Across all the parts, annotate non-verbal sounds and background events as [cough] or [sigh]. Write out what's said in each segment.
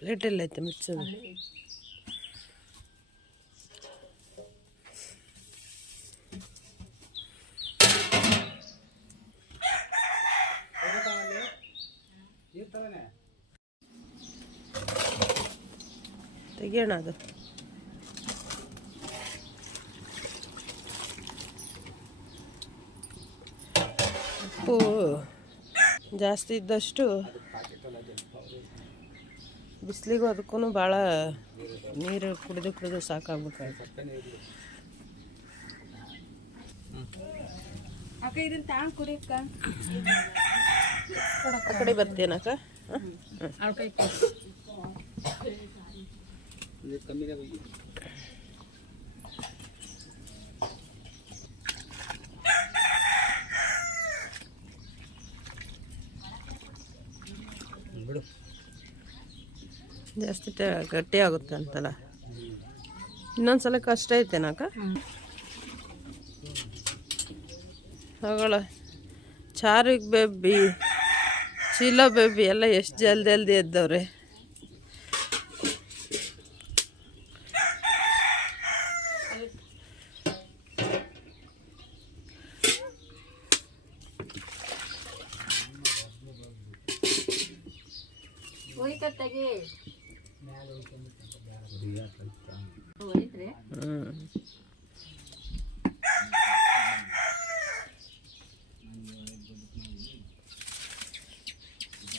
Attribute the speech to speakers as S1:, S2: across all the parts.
S1: Plate ಎಲ್ಲ ಐತೆ ಮಿಕ್ಸದು ತೆಗಿಯೋಣ ಅದು ಉಪ್ಪು ಜಾಸ್ತಿ ಇದ್ದಷ್ಟು ಬಿಸಿಲಿಗೂ ಅದಕ್ಕೂ ಭಾಳ ನೀರು ಕುಡಿದು ಕುಡಿದು ಸಾಕಾಗ್ಬೇಕಾಗುತ್ತೆ
S2: ಅಕ್ಕ ಇದನ್ನ ಹ್ಞೂ ಕಮ್ಮಿ
S1: ಆ ಕಡೆ ಬರ್ತೀನಕ್ಕ?
S2: ಅವಕಾಯಿ
S1: ಜಾಸ್ತಿ ಗಟ್ಟಿ ಆಗುತ್ತೆ ಅಂತಲ್ಲ. ಇನ್ನೊಂದ್ಸಲ ಕಷ್ಟ ಐತೇನಕ್ಕ? ಅಗಳ ಚಾರಿಗೆ ಬೇಬಿ ಚೀಲ ಬೇಬಿ ಎಲ್ಲ ಎಷ್ಟು ಜಲ್ದಿ ಜಲ್ದಿ ಎದ್ದವ್ರೆ.
S2: ಹೋಯ್ತ ತೆಗಿ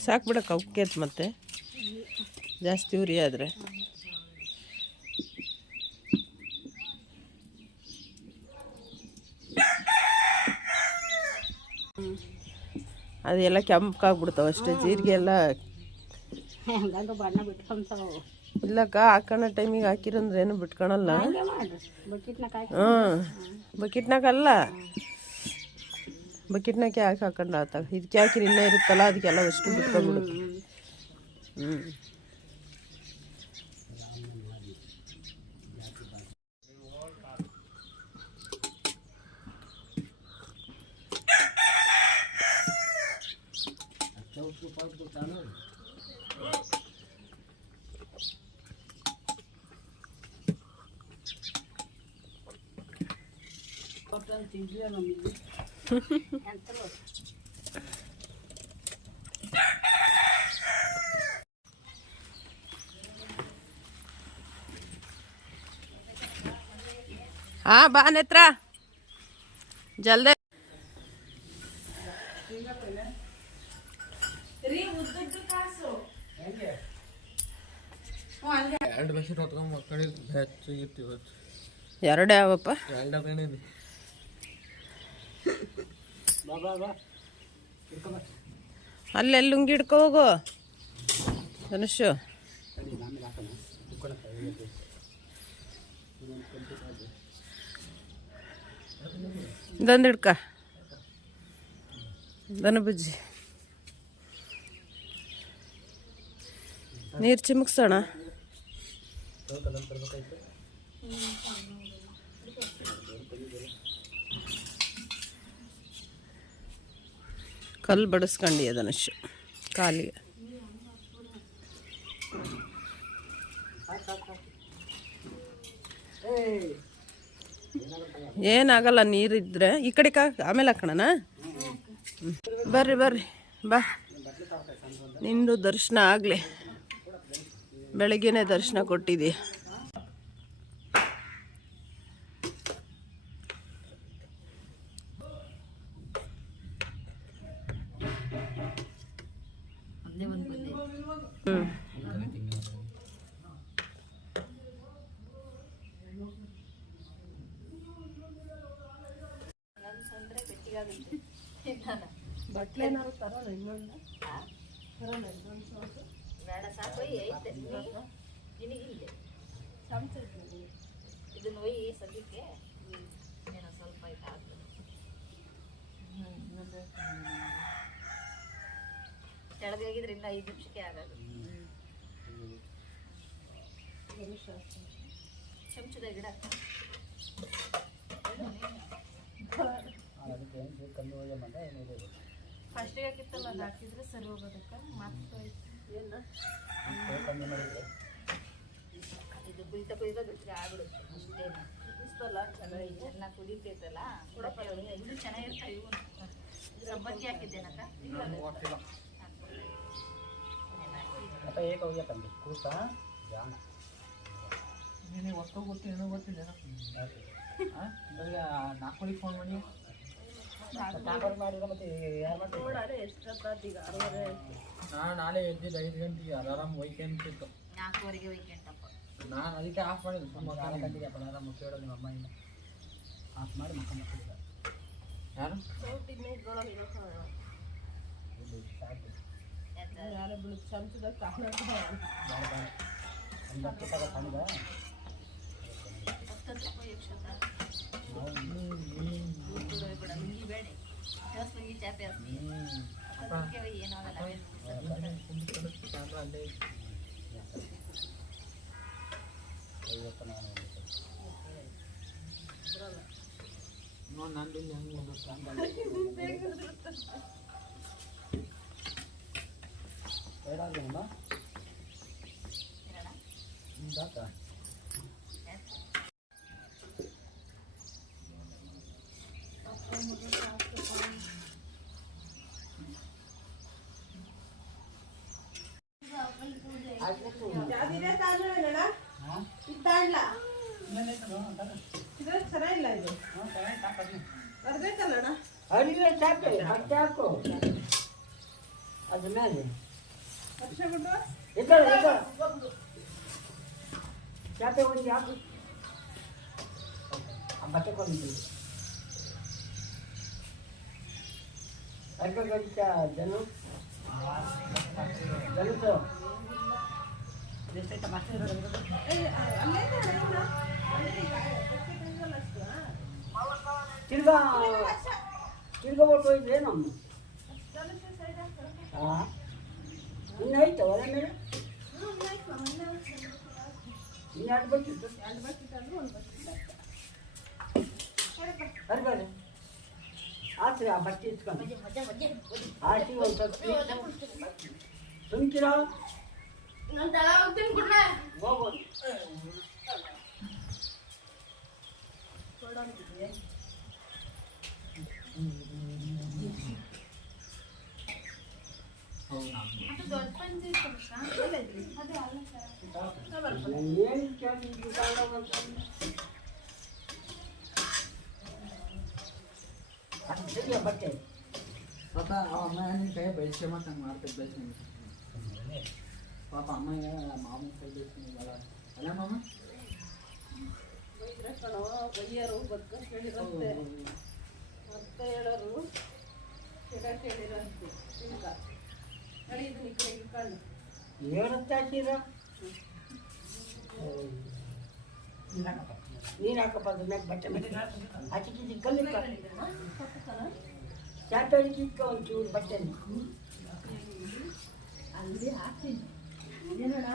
S1: ಸಾಕು ಬಿಡಕ್ಕೆ ಅವಕ್ಕೇತ್ ಮತ್ತೆ ಜಾಸ್ತಿ ಉರಿ ಆದರೆ ಅದೆಲ್ಲ ಕೆಂಪಕ್ಕಾಗ್ಬಿಡ್ತಾವೆ ಅಷ್ಟೇ ಜೀರಿಗೆ ಎಲ್ಲ
S2: ಬಣ್ಣ ಬಿಟ್ಕೊಂತಾವ
S1: ಇಲ್ಲಕ್ಕ ಹಾಕೋಣ ಟೈಮಿಗೆ ಹಾಕಿರಂದ್ರೆ ಏನು ಬಿಟ್ಕೊಳಲ್ಲ.
S2: ಮಾಡ್ರಿ. ಬಕೆಟ್ನಾಗ
S1: ಅಲ್ಲ. ಬಕೆಟ್ನಾಗೆ ಹಾಕಿ ಹಾಕೊಂಡು ಆತಾಗ ಇದಕ್ಕೆ ಹಾಕಿರಿ ಇನ್ನೂ ಇರುತ್ತಲ್ಲ ಅದಕ್ಕೆಲ್ಲ ಅಷ್ಟು ಬಿಟ್ಕೊಂಡ್ಬಿಡುತ್ತೆ ಹ್ಞೂ ಹಾಂ ಬಾ ನೇತ್ರ ಜಲ್ದೆ
S3: ಎರಡು ಬಸ್ಸಿಟ್ ಹೊತ್ಕೊಂಡ್ ಮಕ್ಕಳಿಗೆ ಹೆಚ್ಚಿಗಿತ್ತು ಇವತ್ತು
S1: ಎರಡೇ ಅವಪ್ಪ
S3: ಎರಡು ಕಣಿದೆ
S1: ಅಲ್ಲೆಲ್ಲಿ ಲುಂಗಿ ಹಿಡ್ಕೊ ಹೋಗು? ಧನುಷು. ಇದೊಂದು ಹಿಡ್ಕ ದನ ಬುಜ್ಜಿ ನೀರು ಚಿಮುಕ್ಸೋಣ. ಕಲ್ಲು ಬಡಿಸ್ಕೊಂಡಿ ಧನುಷ್ ಕಾಲಿಗೆ. ಏನಾಗಲ್ಲ ನೀರಿದ್ರೆ. ಈ ಕಡೆ ಕಾ, ಆಮೇಲೆ ಹಾಕೋಣ ಬರ್ರಿ ಬರ್ರಿ. ಬಾ. ನಿಂದು ದರ್ಶನ ಆಗಲಿ. ಬೆಳಗ್ಗೆನೆ ದರ್ಶನ ಕೊಟ್ಟಿದ್ದೀಯ
S2: ಒಂದೇ ಒಂದು ಬಂದೆ
S1: ಹ್ಞೂ
S2: ಬೇಡ ಸಾಕು ಒಯ್ಯಿ ಐತೆ ನಿನಗಿಲ್ಲ ಇದನ್ನ ಒಯ್ಯಿ ಸದ್ಯಕ್ಕೆ? ಏನೋ ಸ್ವಲ್ಪ ಐತೆ. ಆಗ್ತದೆ ತೆಳಗಾಗಿದ್ರೆ ಇನ್ನು ಐದು ನಿಮಿಷಕ್ಕೆ ಆಗೋದು ಚಮಚದ ಗಿಡ. ಫಸ್ಟಿಗೆ ಹಾಕಿತ್ತಲ್ಲ ಅದು ಹಾಕಿದ್ರೆ ಸರಿ ಹೋಗೋದಕ್ಕೆ. ಮತ್ತೆ
S4: ಇದು ಕುಯ್ತ ಕುಯ್ತ ಬಿಟ್ಟರೆ ಆಗ್ಬಿಡುತ್ತೆ ಅಷ್ಟೇನೆ ಎಲ್ಲ ಕುದೀತೈತಲ್ಲ ಇದು ಚೆನ್ನಾಗಿರ್ತಾವೆ ಇವು ಸಬ್ಬಕ್ಕಿ ಹಾಕಿದ್ದೇನಕ್ಕ
S3: ಕೂತ ನಿನಗೆ ಒಟ್ಟು ಗೊತ್ತು ಏನೋ ಗೊತ್ತಿಲ್ಲ ನಾಲ್ಕು ಫೋನ್ ಮಾಡಿ. ನಾನು ನಾಳೆ ಎದ್ದಿದ್ದು ಐದು ಗಂಟೆಗೆ ಅಲಾರಾಮ್ ಒಯ್ಕೊಂತಿತ್ತು
S4: ನಾಲ್ಕುವರೆಗೆ ಒಯ್ಕೊಂಡಪ್ಪ
S3: ನಾನು ಅದಕ್ಕೆ ಆಫ್ ಮಾಡಿದ್ದು ತುಂಬ ಗಂಟೆಗೆ ಅಲಾರಾಮ್ ಕೇಳೋದು ನಿಮ್ಮ ಅಮ್ಮ ಇಲ್ಲ ಆಫ್ ಮಾಡಿ ಮಕ್ಕ ಮಕ್ಕಳಿಲ್ಲ ಯಾರು ಇದು ಸಾಕು.
S2: ಯಾರೋ ಬಿಡು ಚಮಚದಾಗ ಕಾಣೋದು
S3: ಬೇಡ, ಬೇಡ. ಒಂದು ಹತ್ತು ತಗೋ ತಂದ.
S2: वस्तू विचारते ini आता No, nanti yang [laughs]
S5: Apa? लगता है आपको अजमेर अच्छा
S2: बेटा इधर
S5: इधर क्या पे हो आप अब बच्चे को नहीं अजमेर क्या जनु जनु तो जैसे
S2: टमाटर तिरवा
S5: ತಿರ್ಗಾ ತಿರ್ಗಾ ಹೋಯ್ದ್ರೆ ನಮ್ಮ ಹಾಂ ಇನ್ನು ಆಯ್ತು ಒಲೆ ಮೇಲೆ ಇನ್ನು ಎರಡು ಬರ್ತಿತ್ತು ಬರ್ಬಾರ್ದು ಆತ್ರಿ ಆ ಬಟ್ಟೆ ಇಟ್ಕೊಂಡು ಆಚೆ ಒಂದು ಸ್ವಲ್ಪ ಸುಮ್ಕಿರೋ ಹೋಗ್ಬೋದು ಏನು ಬಟ್ಟೆ
S3: ಪಾಪ ಅವ ಅಮ್ಮ ನಿನ್ನ ಕೈ ಬಯಸ್ಕೆ ಮತ್ತೆ ಹಂಗೆ ಮಾಡ್ತಿದ್ದು ಬಯಸ್ಕೊಂಡು ಪಾಪ ಅಮ್ಮಗೆ ಮಾಮನ ಕೈ ಬಯಸ್ಕೊಂಡಿಲ್ಲ ಅಲ್ಲ ಮಾಮ
S2: ಬೈದ್ರೆ ಕಣೋ ಬೈಯರು ಬದುಕ ಕೇಳಿರಂತೆ
S5: ಏನಂತ ಹಾಕಿರ ನೀರು ಹಾಕಪ್ಪ ಅದ್ರ ಮ್ಯಾಗ ಬಟ್ಟೆ ಮೇಲೆ ಹಾಕಿ ಕಲ್ಲಿ ಚಾಪೆ ಇಕ್ಕ ಒಂಚೂರು ಬಟ್ಟೆ
S2: ಅಲ್ಲಿ ಹಾಕ್ತೀನಿ ಏನಣ್ಣ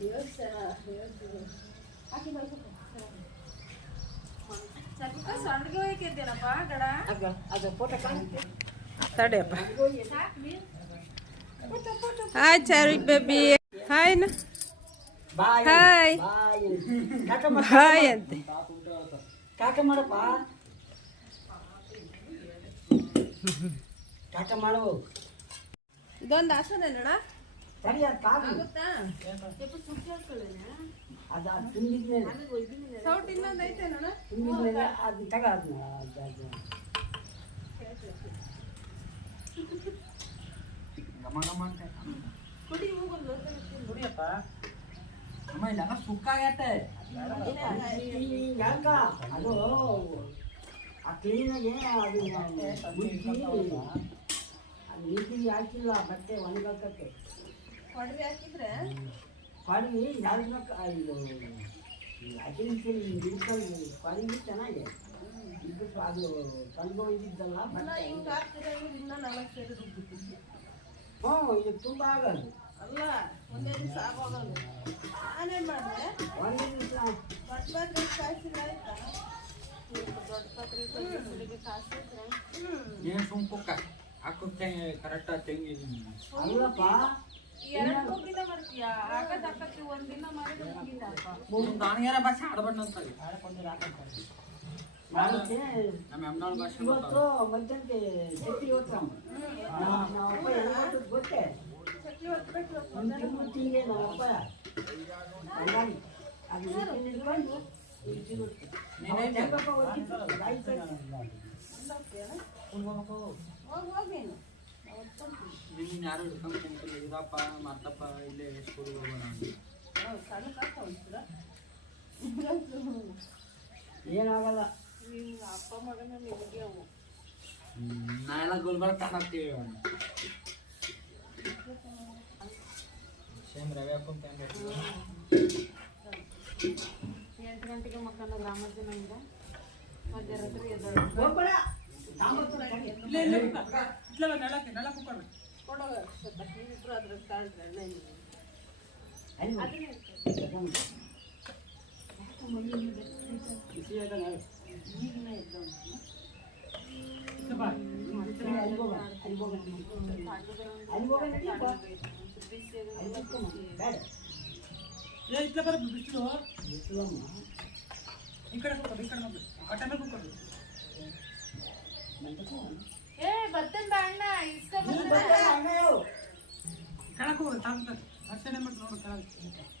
S2: ಹೇಳ್ತಾರ ಹೇಳ್ತೀನಿ ಹಾಕಿ ಮಲ್ಕೊಪ್ಪ.
S5: ಆಗ ಅದು ಫೋಟೋ ಕಾಣುತ್ತೆ
S2: ತಡೆಯಪ್ಪ hi
S5: Chari
S2: baby
S5: hi hi. ಕಾಕ
S2: ಹಾಯ್ ಅಂತೆ.
S5: ಟಾಟ ಮಾಡಪ್ಪ? ಟಾಟ ಮಾಡು?
S2: ಇದೊಂದು ಹಾಸನೇನಣ್ಣ
S5: ಸರಿ ಅದು ಕಾದು
S2: ಗೊತ್ತಾ
S5: ಅದು ಅದು ತುಂಬಿದ್ಮೇಲೆ
S2: ಸೌಟ್ ಇನ್ನೊಂದು ಐತೇನಣ್ಣ
S5: ತುಂಬಿದ್ಮೇಲೆ ಅದು ತಗ ಅದು ಅದು.
S3: ಘಮ ಅಂತ ಕುಡಿಯಪ್ಪ ಅಮ್ಮ ಇಲ್ಲ ಸುಕ್ಕ ಆಗೈತೆ
S5: ಯಾಕ ಅದು ಆ ಕ್ಲೀನಾಗೆ ಅದು ನೀತಿಗೆ ಹಾಕಿಲ್ಲ ಬಟ್ಟೆ ಒಣಗಾಕಕ್ಕೆ
S2: ಕೊಡ್ರಿ ಹಾಕಿದ್ರೆ
S5: ಕೊಡವಿ ಯಾವ್ದು ಇದು ಅಜಿನ್ಸಿ ನಿಲ್ಕೊಂಡು ಕೊಡಗಿ ಚೆನ್ನಾಗಿ ಇದು ಅದು ತಂದು ಇದ್ದಿದ್ದಲ್ಲ ಬಟ್ಟೆ
S2: ಹಿಂಗ್ ಹಾಕ್ತಿದ್ರೆ ಇನ್ನೂ ನಾಲ್ಕು ಸೇರಿ ರುಬ್ಬಿಟ್ಟಿದ್ದೆ
S5: ಹ್ಞೂ ಇದು ತುಂಬ ಆಗಲ್ಲ
S2: ಅಲ್ಲ ಒಂದೇ ದಿವಸ ಆಗೋಗಲ್ಲ ನಾನೇನ್ ಮಾಡಿದೆ?
S5: ಒಂದು ದಿವಸ.
S2: ದೊಡ್ಡ ಪಾತ್ರೆ ಕಾಯಿಸಿಲ್ಲ ಆಯ್ತಾ? ದೊಡ್ಡ ಪಾತ್ರೆ ಕಾಯಿಸಿದ್ರೆ
S3: ಏನು ಹಾಕೋಕ್ಕೆ ಕರೆಕ್ಟಾಗಿ ತೆಂಗಿದ್ದೀನಿ
S5: ಅಲ್ಲಪ್ಪ
S2: ಎರಡು ಹಾಕದ್ ಒಂದಿನ ಮಾಡಿದ್ರೆ ಮುಗಿದಪ್ಪ
S3: ದಾವಣಗೆರೆ ಭಾಷೆ ಆಡಬಣ್ಣ ಅಂತ ಎಮ್ನಾಳ್ ಭಾಷೆ
S5: ಇವತ್ತು ಮಧ್ಯಾಹ್ನಕ್ಕೆ ಚಕ್ರಿ ಹೋಗ್ತಾಮ ನಮ್ಮ ಅಪ್ಪ ಎಲ್ಲ ಗೊತ್ತೇ ಒಂದು ತಿಂಗಳು ತಿಂಗೆ ನಮ್ಮ ಅಪ್ಪ. ಹಂಗಾಗಿ ಅದು ಇದನ್ನ ಹಿಡ್ಕೊಂಡು ಇಲ್ಲಿ ಸಿಗುತ್ತೆ.
S3: ನೀನೇ
S5: ಅವ್ನು ಹೆಂಗಪ್ಪ ಓದ್ತಿತ್ತು? ಗಾಡಿ ಕಟ್ಟಿ.
S1: ಹೋಗಿ ಹೋಗೇನು
S3: ನಿನ್ನ ಯಾರು ಹಿಡ್ಕೊಂಡು ಇದಪ್ಪ ಮರ್ತಪ್ಪ ಇಲ್ಲೇ ಸ್ಕೂಲ್ಗೆ ಹೋಗೋಣ
S5: ಏನಾಗಲ್ಲ.
S1: ಅಪ್ಪ ಮಗನ ನಿಮಗೆ ಅವು
S3: ಹ್ಮ್, ನಾ ಎಲ್ಲ ಗುಲ್ಬರ್ಗ ತಗೊಂಡೋಗ್ತೀವಿ ಸೇಮ್ ರವೆ ಹಾಕೊಂತ
S2: ಎಂಟು ಗಂಟೆಗೆ ಮಕ್ಕಳು ಗ್ರಾಮಾಂತರದಿಂದ ಮಧ್ಯರಾತ್ರಿ ಎದ್ದೇಳು
S5: ಹೋಗ್ಬೇಡ ತಾಂಬತ್ತು ಕಡೆ.
S1: ಕೊಡೋಗ ನೀವಿಬ್ರು ಅದ್ರ ತಾಳ್ರೆ ಅಣ್ಣ ನೀವು
S5: ಅಲ್ಲಿ ಹೋಗಿ. ಬಿಸಿ ಆದ
S1: ఇట్లా
S5: పర బిస్లో ఇక్కడ ఇక్కడ అటమే కుక్కర్ ఏ బర్తన్ బాండా ఇస్కా బర్తన్ బాండా కణకు
S2: తాగుతారు అట్లనే మనం కణకు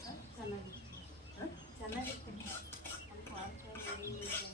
S5: ನೀ ಬರ್ಬೇಡ,